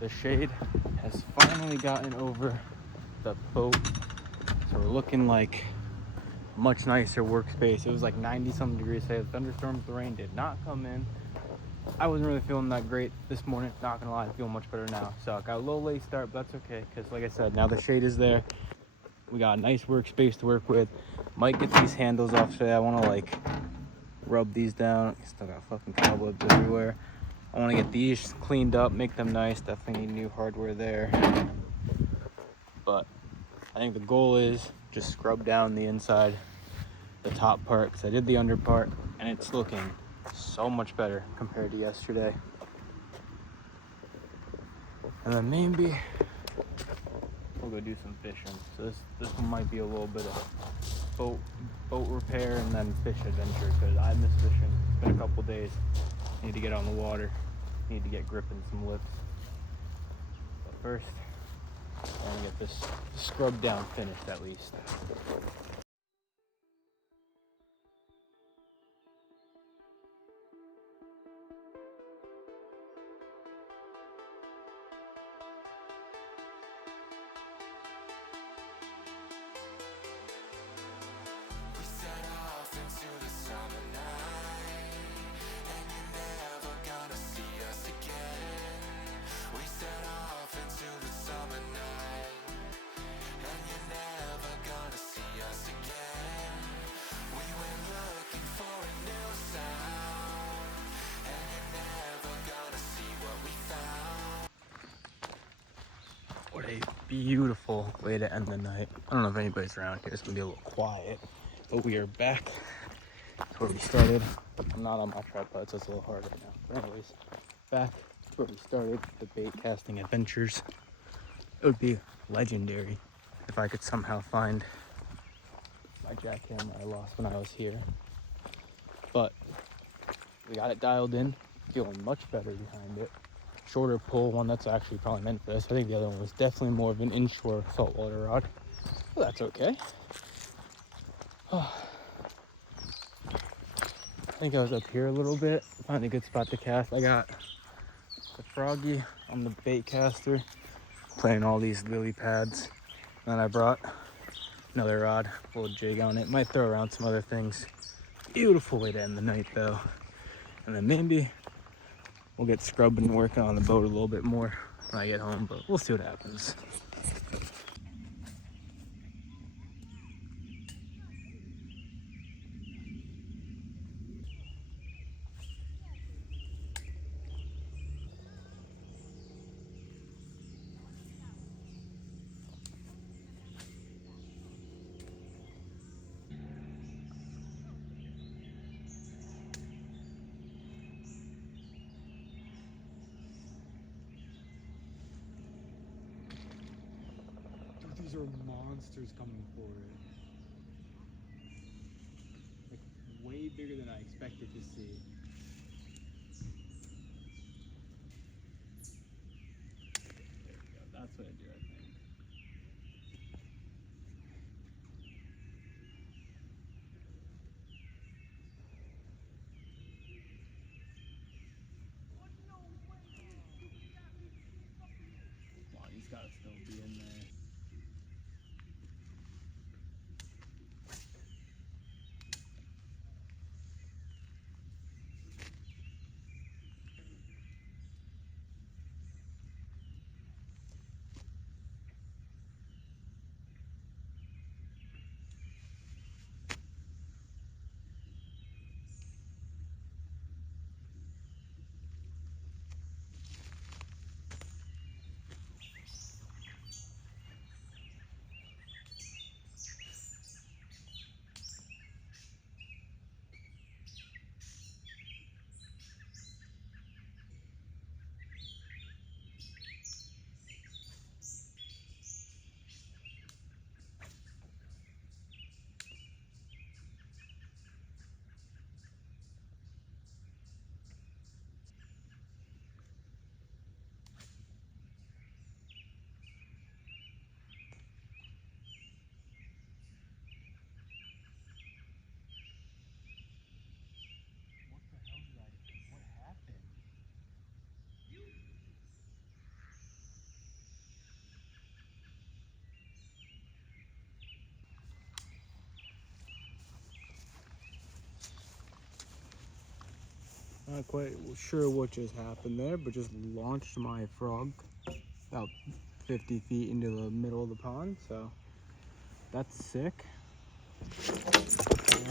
The shade has finally gotten over the boat, so we're looking like much nicer workspace. It was like 90 something degrees today. The thunderstorms, the rain did not come in. I wasn't really feeling that great this morning, not gonna lie. I feel much better now. So I got a little late start, but that's okay, because like I said, now the shade is there. We got a nice workspace to work with. Might get these handles off today. I want to like rub these down. Still got fucking cobwebs everywhere. I want to get these cleaned up, make them nice. Definitely need new hardware there. But I think the goal is just scrub down the inside, the top part, because I did the under part, and it's looking so much better compared to yesterday. And then maybe we'll go do some fishing. So this one might be a little bit of boat repair and then fish adventure, because I miss fishing. It's been a couple days. Need to get on the water. Need to get gripping some lips. But first, I want to get this scrub down finished at least. What a beautiful way to end the night. I don't know if anybody's around here. It's gonna be a little quiet, but we are back to where we started. I'm not on my tripod, so it's a little hard right now. But anyways, back to where we started, the bait casting adventures. It would be legendary if I could somehow find my jackhammer I lost when I was here. But we got it dialed in, feeling much better behind it. Shorter pull, one that's actually probably meant for this. I think the other one was definitely more of an inshore saltwater rod. Well, that's okay. I think I was up here a little bit. Find a good spot to cast. I got the froggy on the bait caster, playing all these lily pads. And then I brought another rod, little jig on it. Might throw around some other things. Beautiful way to end the night though. And then maybe we'll get scrubbing and working on the boat a little bit more when I get home, but we'll see what happens. Dude, these are monsters coming for it. Like, way bigger than I expected to see. There we go. That's what I do, I think. Wow, he's got to still be in there. Not quite sure what just happened there, but just launched my frog about 50 feet into the middle of the pond, so that's sick.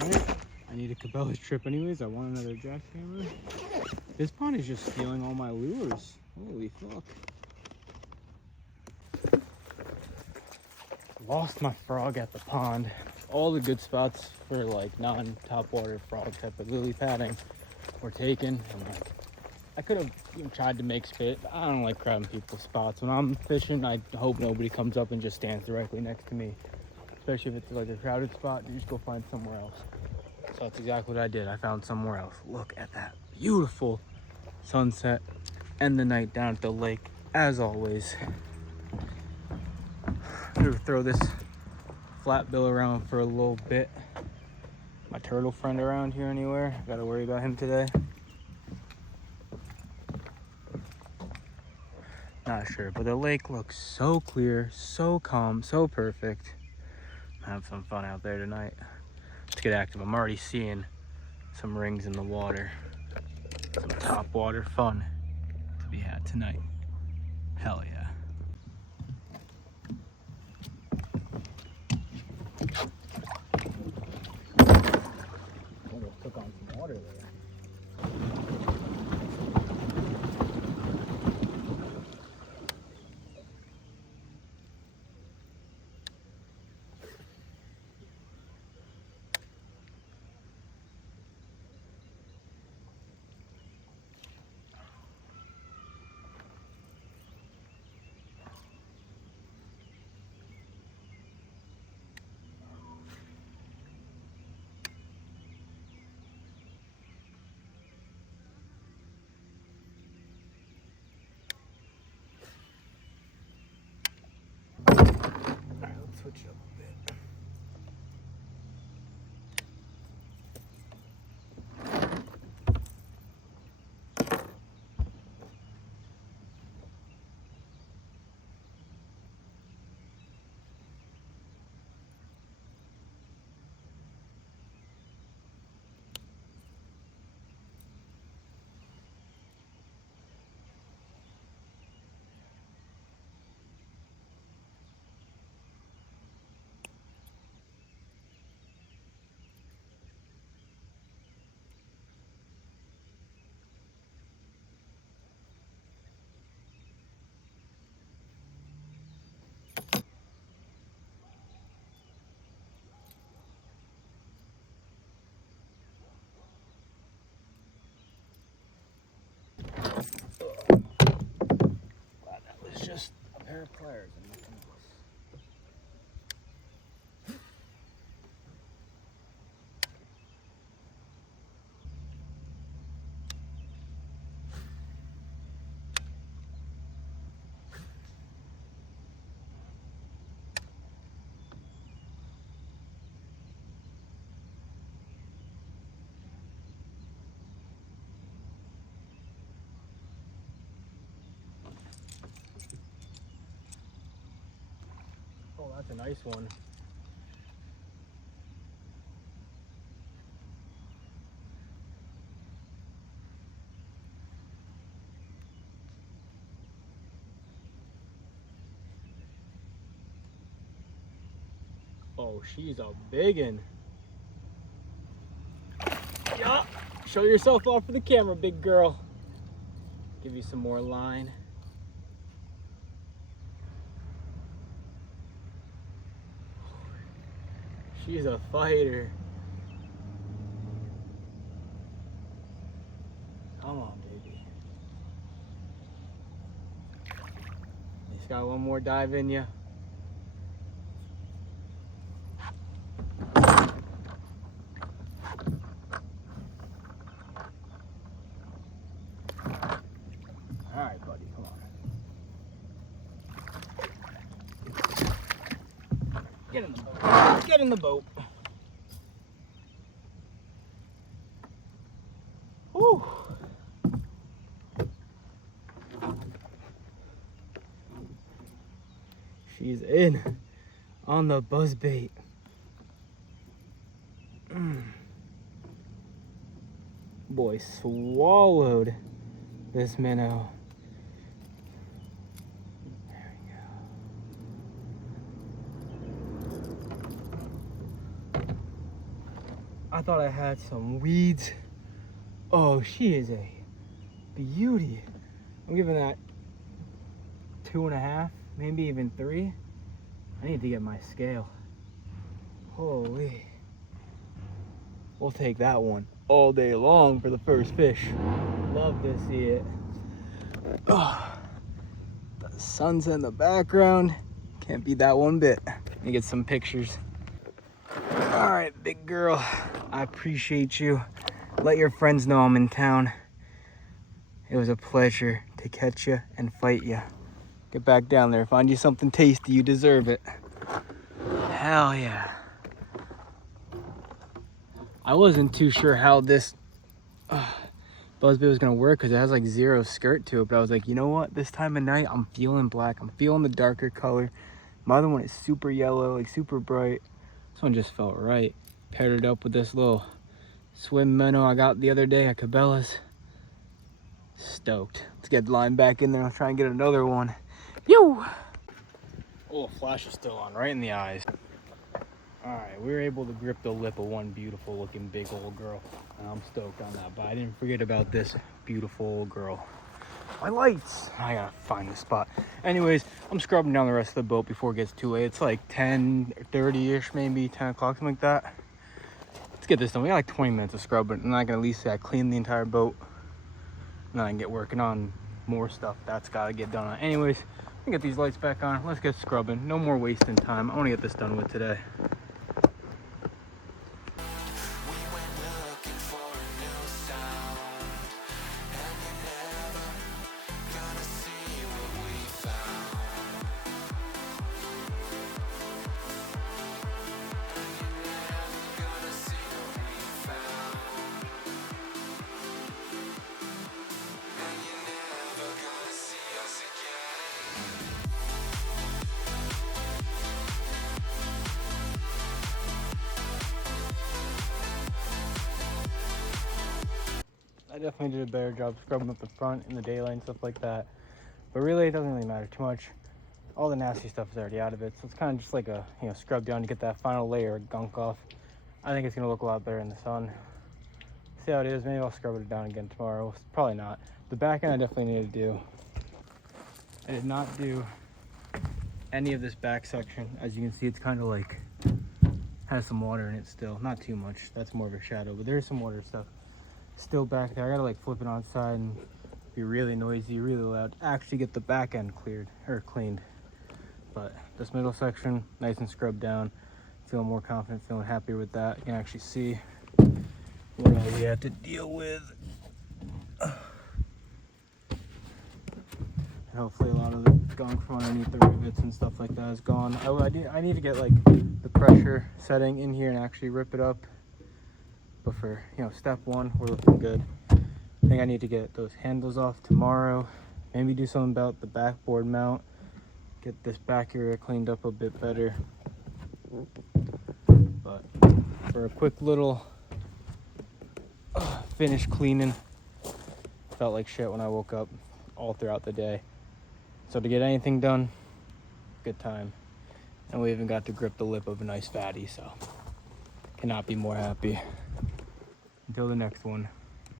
Alright, I need a Cabela's trip anyways. I want another jackhammer. This pond is just stealing all my lures. Holy fuck. Lost my frog at the pond. All the good spots for like non-top water frog type of lily padding were taken. And like, I could have tried to make spit. I don't like crabbing people's spots. When I'm fishing, I hope nobody comes up and just stands directly next to me. Especially if it's like a crowded spot, you just go find somewhere else. So that's exactly what I did. I found somewhere else. Look at that beautiful sunset and the night down at the lake, as always. I'm gonna throw this flat bill around for a little bit. My turtle friend around here anywhere? Gotta worry about him today. Not sure, but the lake looks so clear, so calm, so perfect. Have some fun out there tonight. Let's get active. I'm already seeing some rings in the water. Some top water fun to be had tonight. Hell yeah. Almost took on some water there. Alright, let's switch it up a bit. Wow, that was just a pair of pliers and nothing else. Oh, that's a nice one. Oh, she's a biggin'. Yeah. Show yourself off for the camera, big girl. Give you some more line. She's a fighter. Come on, baby. He's got one more dive in you. All right, buddy, come on. Get in the boat. Get in the boat. Whew. She's in on the buzzbait. Boy, boy swallowed this minnow. There we go. I thought I had some weeds. Oh, she is a beauty. I'm giving that 2.5, maybe even 3. I need to get my scale. Holy. We'll take that one all day long for the first fish. Love to see it. Oh, the sun's in the background. Can't beat that one bit. Let me get some pictures. All right, big girl. I appreciate you. Let your friends know I'm in town. It was a pleasure to catch you and fight you. Get back down there. Find you something tasty. You deserve it. Hell yeah. I wasn't too sure how this buzzbait was gonna work because it has like 0 skirt to it, but I was like, you know what? This time of night, I'm feeling black. I'm feeling the darker color. My other one is super yellow, like super bright. This one just felt right. Paired it up with this little swim minnow I got the other day at Cabela's. Stoked. Let's get the line back in there. I'll try and get another one. Yo! Oh, flash is still on, right in the eyes. Alright, we were able to grip the lip of one beautiful looking big old girl. I'm stoked on that, but I didn't forget about this beautiful old girl. My lights! I gotta find the spot. Anyways, I'm scrubbing down the rest of the boat before it gets too late. It's like 10:30-ish, maybe 10 o'clock, something like that. Let's get this done. We got like 20 minutes of scrubbing, and I can at least say I cleaned the entire boat. And then I can get working on more stuff that's gotta get done. Anyways, let me get these lights back on. Let's get scrubbing. No more wasting time. I wanna get this done with today. I definitely did a better job scrubbing up the front in the daylight and stuff like that. But really, it doesn't really matter too much. All the nasty stuff is already out of it. So it's kind of just like a, scrub down to get that final layer of gunk off. I think it's going to look a lot better in the sun. See how it is. Maybe I'll scrub it down again tomorrow. Probably not. The back end I definitely need to do. I did not do any of this back section. As you can see, it's kind of like, has some water in it still. Not too much. That's more of a shadow. But there's some water stuff still back there. I gotta like flip it on its side and be really noisy, really loud to actually get the back end cleared or cleaned. But this middle section, nice and scrubbed down. Feeling more confident, feeling happier with that. You can actually see what all we have to deal with. And hopefully a lot of the gunk from underneath the rivets and stuff like that is gone. I need to get like the pressure setting in here and actually rip it up. But for, step 1, we're looking good. I think I need to get those handles off tomorrow. Maybe do something about the backboard mount. Get this back area cleaned up a bit better. But for a quick little finish cleaning, felt like shit when I woke up all throughout the day. So to get anything done, good time. And we even got to grip the lip of a nice fatty, so cannot be more happy. Until the next one.